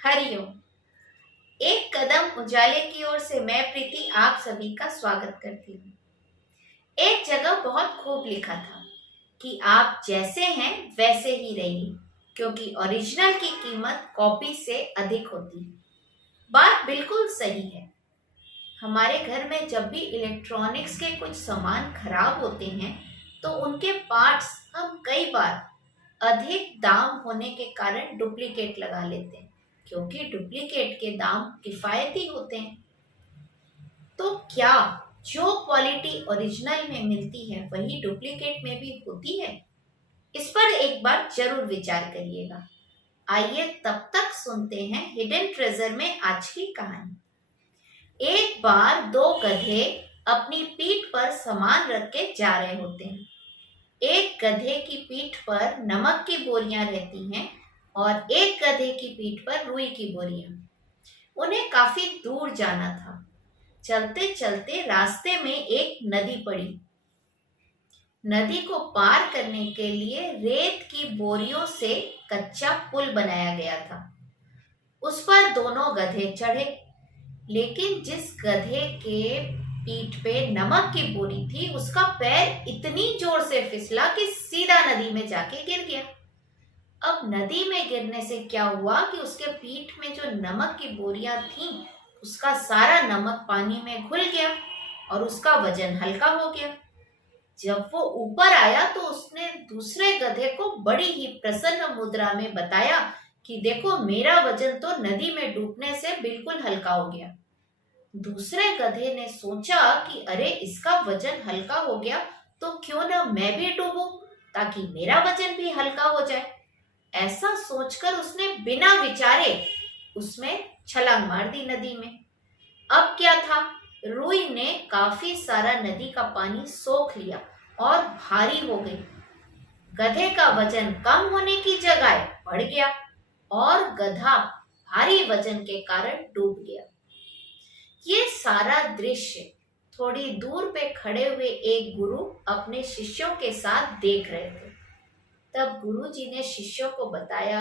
हरिओम। एक कदम उजाले की ओर से मैं प्रीति आप सभी का स्वागत करती हूँ। एक जगह बहुत खूब लिखा था कि आप जैसे हैं वैसे ही रहिए, क्योंकि ओरिजिनल की कीमत कॉपी से अधिक होती है। बात बिल्कुल सही है। हमारे घर में जब भी इलेक्ट्रॉनिक्स के कुछ सामान खराब होते हैं, तो उनके पार्ट्स हम कई बार अधिक दाम होने के कारण डुप्लीकेट लगा लेते हैं, क्योंकि डुप्लीकेट के दाम किफायती होते हैं। तो क्या जो क्वालिटी ओरिजिनल में मिलती है वही डुप्लीकेट में भी होती है? इस पर एक बार जरूर विचार करिएगा। आइए तब तक सुनते हैं हिडन ट्रेजर में आज की कहानी। एक बार दो गधे अपनी पीठ पर सामान रख के जा रहे होते हैं। एक गधे की पीठ पर नमक की बोरियां रहती हैं और एक गधे की पीठ पर रुई की बोरियां। उन्हें काफी दूर जाना था। चलते चलते रास्ते में एक नदी पड़ी। नदी को पार करने के लिए रेत की बोरियों से कच्चा पुल बनाया गया था। उस पर दोनों गधे चढ़े, लेकिन जिस गधे के पीठ पे नमक की बोरी थी, उसका पैर इतनी जोर से फिसला कि सीधा नदी में जाके गिर गया। अब नदी में गिरने से क्या हुआ कि उसके पीठ में जो नमक की बोरियां थीं, उसका सारा नमक पानी में घुल गया और उसका वजन हल्का हो गया। जब वो ऊपर आया तो उसने दूसरे गधे को बड़ी ही प्रसन्न मुद्रा में बताया कि देखो, मेरा वजन तो नदी में डूबने से बिल्कुल हल्का हो गया। दूसरे गधे ने सोचा कि अरे, इसका वजन हल्का हो गया तो क्यों ना मैं भी डूबूं, ताकि मेरा वजन भी हल्का हो जाए। ऐसा सोचकर उसने बिना विचारे उसमें छलांग मार दी नदी में। अब क्या था, रुई ने काफी सारा नदी का पानी सोख लिया और भारी हो गई। गधे का वजन कम होने की जगह बढ़ गया और गधा भारी वजन के कारण डूब गया। ये सारा दृश्य थोड़ी दूर पे खड़े हुए एक गुरु अपने शिष्यों के साथ देख रहे थे। तब गुरुजी ने शिष्यों को बताया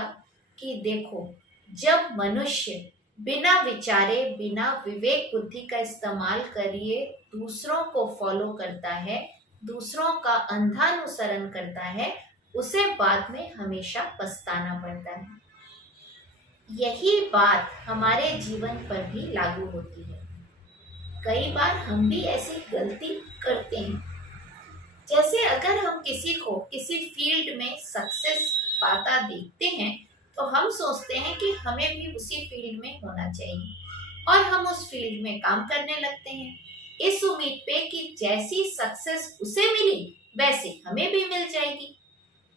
कि देखो, जब मनुष्य बिना विचारे, बिना विवेक बुद्धि का इस्तेमाल करिए दूसरों को फॉलो करता है, दूसरों का अंधानुसरण करता है, उसे बाद में हमेशा पछताना पड़ता है। यही बात हमारे जीवन पर भी लागू होती है। कई बार हम भी ऐसी गलती करते हैं। जैसे अगर हम किसी को किसी फील्ड में सक्सेस पाता देखते हैं, तो हम सोचते हैं कि हमें भी उसी फील्ड में होना चाहिए और हम उस फील्ड में काम करने लगते हैं, इस उम्मीद पे कि जैसी सक्सेस उसे मिली वैसे हमें भी मिल जाएगी।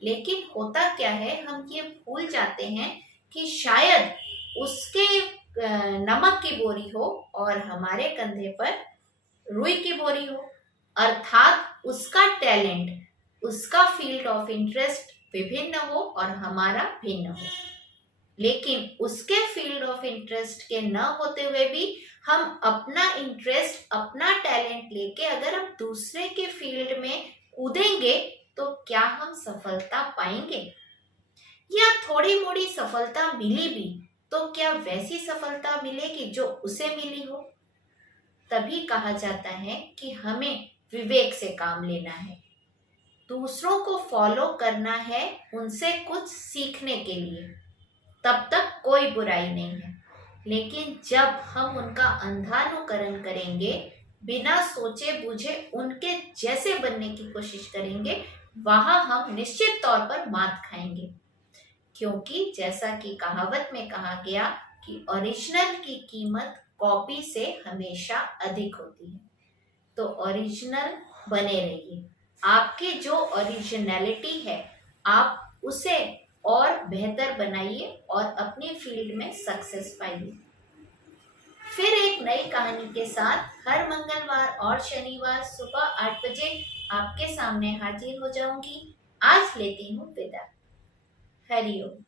लेकिन होता क्या है, हम ये भूल जाते हैं कि शायद उसके नमक की बोरी हो और हमारे कंधे पर रुई की बोरी हो। अर्थात उसका टैलेंट, उसका फील्ड ऑफ इंटरेस्ट विभिन्न हो और हमारा भिन्न हो। लेकिन उसके फील्ड ऑफ इंटरेस्ट के न होते हुए भी हम अपना इंटरेस्ट, अपना टैलेंट लेके अगर हम दूसरे के फील्ड में कूदेंगे, तो क्या हम सफलता पाएंगे? या थोड़ी मोड़ी सफलता मिली भी तो क्या वैसी सफलता मिलेगी जो उसे मिली हो? तभी कहा जाता है कि हमें विवेक से काम लेना है, दूसरों को फॉलो करना है, उनसे कुछ सीखने के लिए। तब तक कोई बुराई नहीं है। लेकिन जब हम उनका अंधानुकरण करेंगे, बिना सोचे बूझे उनके जैसे बनने की कोशिश करेंगे, वहां हम निश्चित तौर पर मात खाएंगे। क्योंकि जैसा कि कहावत में कहा गया कि ओरिजिनल की कीमत कॉपी से हमेशा अधिक होती है। तो ओरिजिनल बने रहिए। आपकी जो ओरिजिनलिटी है, आप उसे और बेहतर बनाइए और अपनी फील्ड में सक्सेस पाइए। फिर एक नई कहानी के साथ हर मंगलवार और शनिवार सुबह 8 बजे आपके सामने हाजिर हो जाऊंगी। आज लेती हूँ विदा। हरिओम।